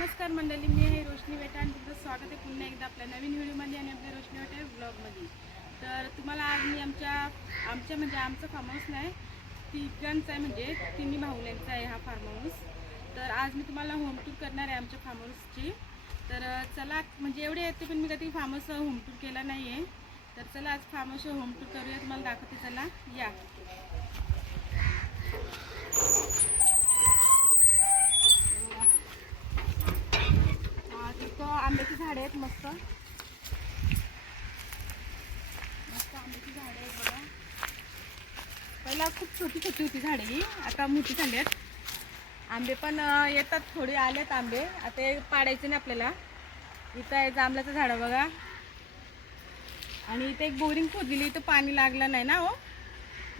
नमस्कार मंडळी मी आहे रोशनी वेटा आणि तुमचं स्वागत आहे पुन्हा एकदा आपल्या नवीन व्हिडिओमध्ये आणि आपल्या रोशनी वेटा ब्लॉगमध्ये. तर तुम्हाला आज मी आमच्या आमच्या म्हणजे आमचं फार्म हाऊस नाही तिघांचं आहे म्हणजे तिन्ही भाऊल्यांचा आहे हा फार्म हाऊस तर आज मी तुम्हाला होम टूर करणार आहे आमच्या फार्म हाऊसची तर चला म्हणजे एवढे येते पण मी कधी फार्म हाऊस होम टूर केला नाही आहे तर चला आज फार्म हाऊस होम टूर करूया तुम्हाला दाखवते चला या. आंब्याची झाडे आहेत मस्त. मस्त आंब्याची झाडे आहेत बघा. पहिला खूप छोटी छोटी होती झाडे ही आता मोठी झाली आहेत. आंबे पण येतात थोडे आलेत आंबे. आता हे पाडायचे नाही आपल्याला. इथं आहे जांभळाचं झाडं बघा. आणि इथे एक बोरिंग खोदलेली इथं पाणी लागलं नाही ना हो?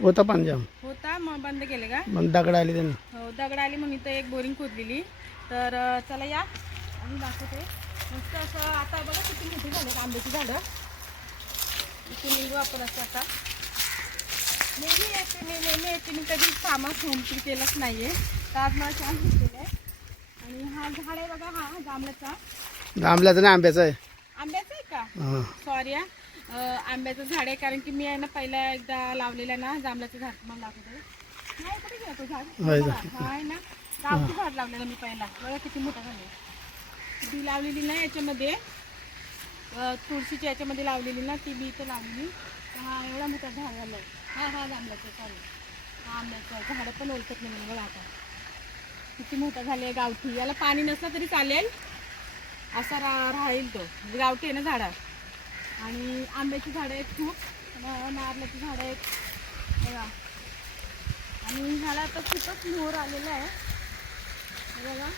होता पांजाम होता मग बंद केले का? मग दगड आली त्यांनी. हो दगड आली म्हणून इथं एक बोरिंग खोदलेली. तर चला या. आणि दाखवते. मस्त असं आता बघा किती मोठी झालेत आंब्याची झाडं. असं आता. नेहमी येते मी नेहमी येते मी कधी केलंच नाही आहे तर आज मला छान आहे. आणि हा झाड आहे बघा हा जांभळाचा. आंब्याचं आहे. आंब्याचा आहे का? सॉरी आंब्याचं झाड आहे कारण की मी आहे ना पहिला एकदा लावलेलं ना जांभळाचं झाड. मला दाखवते. नाही कुठे गेलं तो झाड? हा आहे ना. गावठी झाड लावलेलं मी पहिला. बघा किती मोठं झालं. बी लावलेली ना याच्यामध्ये. तुळशीची तुळशीच्या याच्यामध्ये लावलेली ना ती बी इथं लावलेली. तर हा एवढा मोठा झाड झालं हा हा जांभळाचं सॉरी हा आंब्याचं. झाडं पण ओळखत नाही बघा आता. किती मोठा झाले गावठी. याला पाणी नसलं तरी चालेल. असा रा राहील तो. म्हणजे गावठी आहे ना झाडं. आणि आंब्याची झाडं आहेत खूप. नारळाची झाडं आहेत. बघा. आणि ह्याला आता खूपच मोर आलेला आहे. बघा.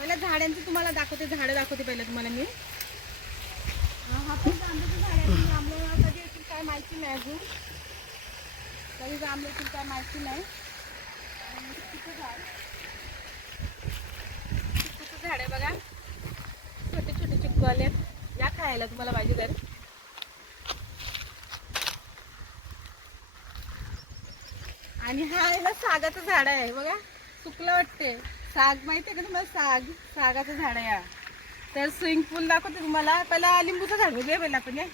पहिल्या झाडांची तुम्हाला दाखवते झाडं दाखवते पहिलं तुम्हाला मी. हा पण आंब्याचं झाड आहे पण कधी येतील काय माहिती नाही अजून. कधी आंबे येतील काय माहिती नाही. आणि चिकूचं झाड. चिकूचं झाड आहे बघा. छोटे छोटे चिक्कू आलेत या खायला तुम्हाला पाहिजे तर. आणि हा आहे ना सागाचं झाड आहे बघा. सुकलं वाटते साग माहिती आहे का तुम्हाला साग? सागाचं झाड आहे हा. तर स्विमिंग पूल दाखवते तुम्हाला. पहिला लिंबूचं झाड बघूया पहिला आपण हे.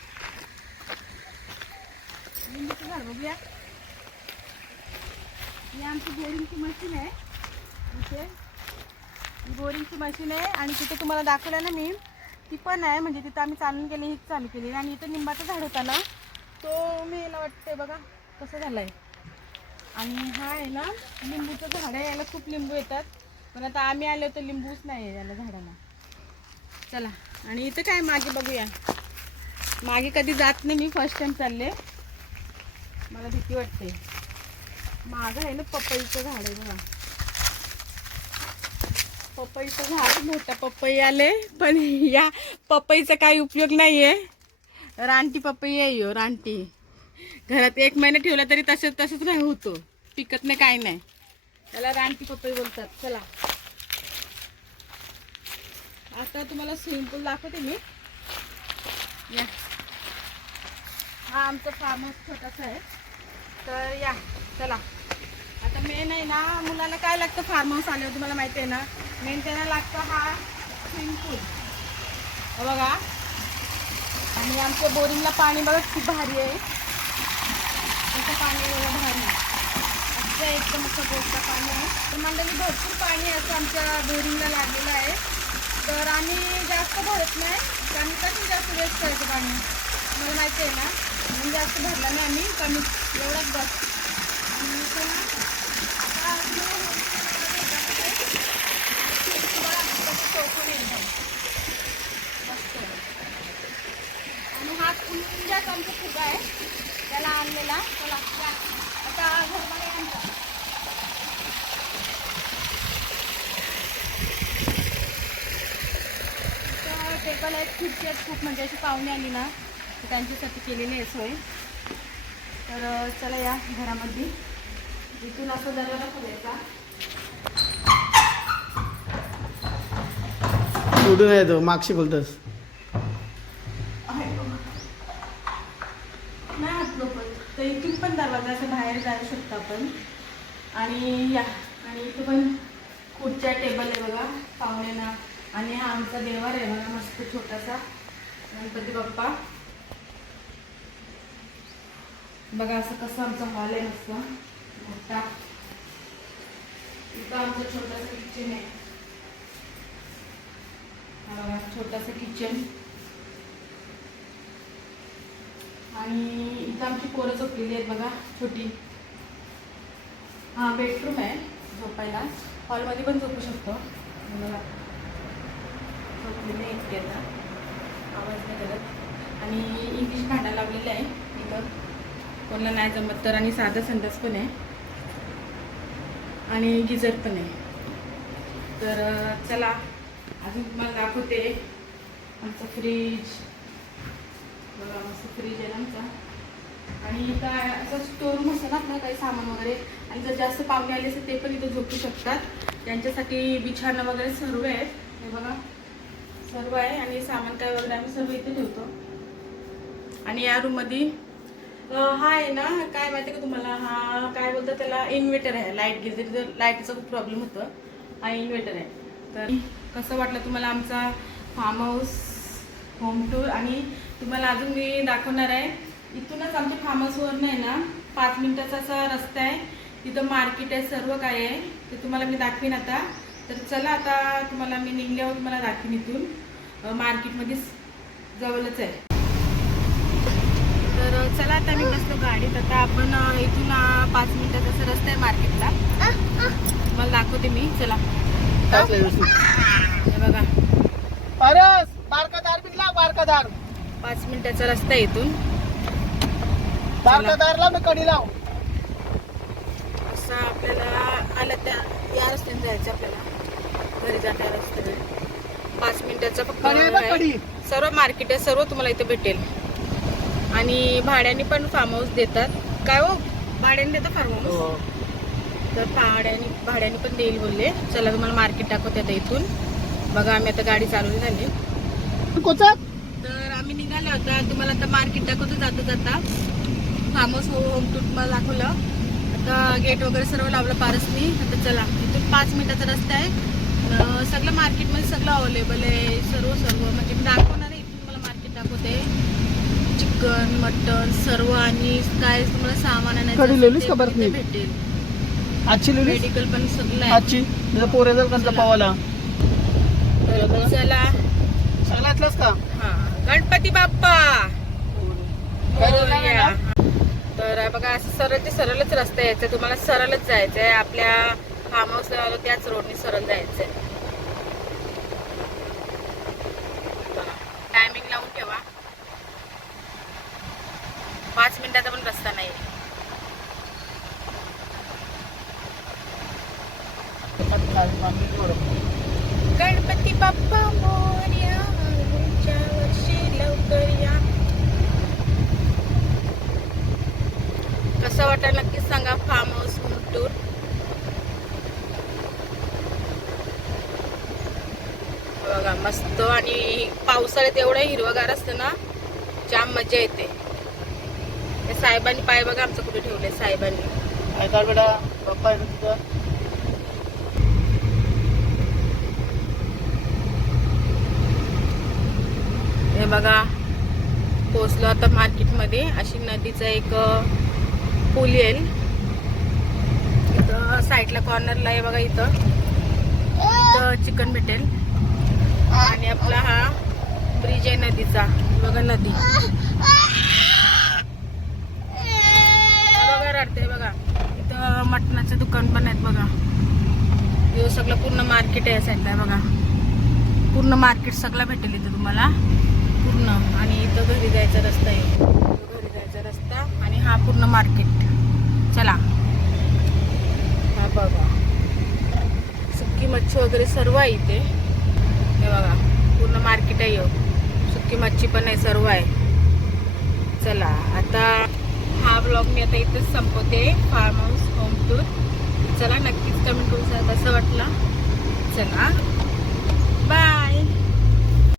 लिंबूचं झाड बघूया. ही आमची बोरिंगची मशीन आहे. इथे. ही बोरिंगची मशीन आहे आणि तिथे तुम्हाला दाखवलं ना मी. ती पण आहे म्हणजे तिथं आम्ही चालून केली ही चालू केली. आणि इथं लिंबाचं झाड होता ना तो मी याला वाटते बघा कसं झालं आहे आणि हा आहे ना लिंबूचं झाड आहे. याला खूप लिंबू येतात. पण आता आम्ही आलो तर लिंबूच नाही आहे याला झाडाला. चला आणि इथं काय मागे बघूया. मागे कधी जात नाही मी फर्स्ट टाइम चालले. मला भीती वाटते. मागं आहे ना पपईचं झाड आहे बघा. पपईचं झाड मोठा पपई आले पण या पपईचा काही उपयोग नाही आहे रानटी पपई आहे हो रानटी. घरात एक महिना ठेवला तरी तसंच तसंच नाही होतो. पिकत नाही काय नाही. त्याला रानटी पपई बोलतात. चला. आता तुम्हाला स्विमिंग पूल दाखवते मी. या. हा आमचा फार्म हाऊस छोटासा आहे. तर या चला. आता मेन आहे ना मुलाला काय लागतं फार्म हाऊस आल्यावर तुम्हाला माहिती आहे ना? मेन त्यांना लागतं हा स्विमिंग पूल बघा. आणि आमच्या बोरिंगला पाणी बघा खूप भारी आहे. त्याचं पाणी बघा भारी आहे. एकदम असं गोष्ट पाणी आहे तर मंडळी भरपूर पाणी असं आमच्या बोरिंगला लागलेलं आहे. तर आम्ही जास्त भरत नाही कारण कसं जास्त वेस्ट करायचं पाणी. मला माहिती आहे ना म्हणून जास्त भरला नाही आम्ही कमी एवढाच बस. आणि एकदम. मस्त आणि हा कुंजाच आमचा फुगा आहे त्याला आणलेला आता घर बघा आमचा इथं टेबल आहेत खुर्ची आहेत खूप म्हणजे अशी पाहुणे आली ना तर त्यांच्यासाठी केलेली आहे सोय. तर चला या घरामध्ये. इथून असं दरवाजा खोलायचा. उडून येतो मागशी बोलतोस. नाही तर इथून पण दरवाजा असं बाहेर जाऊ शकतो आपण. आणि या. आणि इथून पण खुर्च्या टेबल आहे बघा पाहुण्यांना. आणि हा आमचा देवार आहे बघा मस्त छोटासा गणपती बाप्पा. बघा असं कसं आमचा हॉल आहे मस्त. मोठा. इथं आमचं छोटासा किचन आहे. हा बघा छोटासा किचन आणि इथं आमची पोरं झोपलेली आहेत बघा छोटी. हा बेडरूम आहे झोपायला. हॉलमध्ये पण झोपू शकतो. बघा झोपलेले आहे आता आवाज नाही करत. आणि इंग्लिश भांडा लावलेलं आहे. इथं कोणाला नाही जमत तर. आणि साधा संडास पण आहे. आणि गिझर पण आहे. तर चला. अजून तुम्हाला दाखवते. आमचं फ्रीज बघा मस्त फ्रीज आहे ना आमचा. आणि काय असं स्टोरूम असतं ना आपलं काही सामान वगैरे. आणि जर जास्त पाहुणे आले असेल ते पण इथं झोपू शकतात. त्यांच्यासाठी बिछाणं वगैरे सर्व आहेत. हे बघा. सर्व आहे आणि सामान काय वगैरे आम्ही सर्व इथे ठेवतो. आणि या रूममध्ये हा आहे ना काय माहिती का तुम्हाला हा काय बोलतात त्याला इन्व्हर्टर आहे. लाइट गेली तरी लाईटचा खूप प्रॉब्लेम होतं. हा इन्व्हर्टर आहे. तर कसं वाटलं तुम्हाला आमचा फार्म हाऊस होम टूर आणि तुम्हाला अजून मी दाखवणार आहे इथूनच आमच्या फार्म हाऊसवर नाही ना पाच मिनिटाचा असा रस्ता आहे. तिथं मार्केट आहे सर्व काय आहे. ते तुम्हाला मी दाखवीन आता. तर चला आता तुम्हाला मी निघल्यावर तुम्हाला दाखवीन इथून. अं, मार्केटमध्ये जवळच आहे. तर चला आता मी बसलो गाडीत. आता आपण इथून पाच मिनिटाचा असा रस्ता आहे मार्केटला मला दाखवते मी. चला. बघा. परस बारकादार बिकला बारकादार. पाच मिनिटाचा रस्ता आहे इथून. बारकादारला मी कडी लाव. असं आपल्याला आलं त्या या रस्त्याने जायचं आपल्याला. घरी रस्त्याने पाच मिनिटाचा फक्त. सर्व मार्केट आहे सर्व तुम्हाला इथे भेटेल. आणि भाड्याने पण फार्म हाऊस देतात. काय हो? भाड्याने देतात फार्म हाऊस तर भाड्याने भाड्याने पण देईल बोलले. चला तुम्हाला मार्केट दाखवते आता इथून. बघा आम्ही आता गाडी चालवली झाली. कोचक तर आम्ही निघालो होता तुम्हाला आता मार्केट दाखवतो जाता जाता. फार्म हाऊस होम टूर तुम्हाला दाखवलं. आता गेट वगैरे सर्व लावलं पारसनी. आता चला इथून पाच मिनिटाचा रस्ता आहे. सगळं मार्केटमध्ये सगळं अवेलेबल आहे. सर्व सर्व. म्हणजे मी दाखवणार आहे इथून तुम्हाला मार्केट दाखवते. चिकन मटन सर्व आणि काय तुम्हाला सामान आणायचं? भेटेल. आजची मेडिकल पण सगळं आहे. आजची? तुझं पोरेजल कंचा पावाला तर चला. सगळ्यातलाच का? हा. गणपती बाप्पा. तर बघा असं सरळ ते सरळच रस्ता यायचा तुम्हाला सरळच जायचं आहे आपल्या फार्म हाऊसला आलो त्याच रोडने सरळ जायचं आहे टायमिंग लावून ठेवा. पाच मिनिटाचा पण रस्ता नाही गणपती बाप्पा मोर्या पुढच्या वर्षी लवकर या. कसं वाटलं नक्कीच सांगा फार्म हाऊस टूर बघा मस्त आणि पावसाळ्यात एवढं हिरवगार असतं ना जाम मजा येते. साहेबांनी पाय बघा आमचं कुठे ठेवले साहेबांनी. काय कर बेटा? पप्पा आहे ना तुझं हे बघा पोचलो आता मार्केटमध्ये. अशी नदीचा एक पूल येईल. इथं साईडला कॉर्नरला आहे बघा इथं. इथं चिकन भेटेल. आणि आपला हा ब्रिज आहे नदीचा. बघा नदी. बघा रडते बघा. इथं मटणाचं दुकान पण आहेत बघा. हे सगळं पूर्ण मार्केट आहे या साईडला बघा. पूर्ण मार्केट सगळं भेटेल इथं तुम्हाला. पूर्ण. आणि इथं घरी जायचा रस्ता आहे. घरी जायचा रस्ता आणि हा पूर्ण मार्केट. चला. हा बघा. सुकी मच्छी वगैरे सर्व आहे इथे. हे बघा पूर्ण मार्केट आहे ह्यो. सुकी मच्छी पण आहे सर्व आहे. चला आता हा ब्लॉग मी आता इथेच संपवते. फार्म हाऊस होम टूर चला नक्कीच कमेंट करू शकता कसं वाटलं. चला. बाय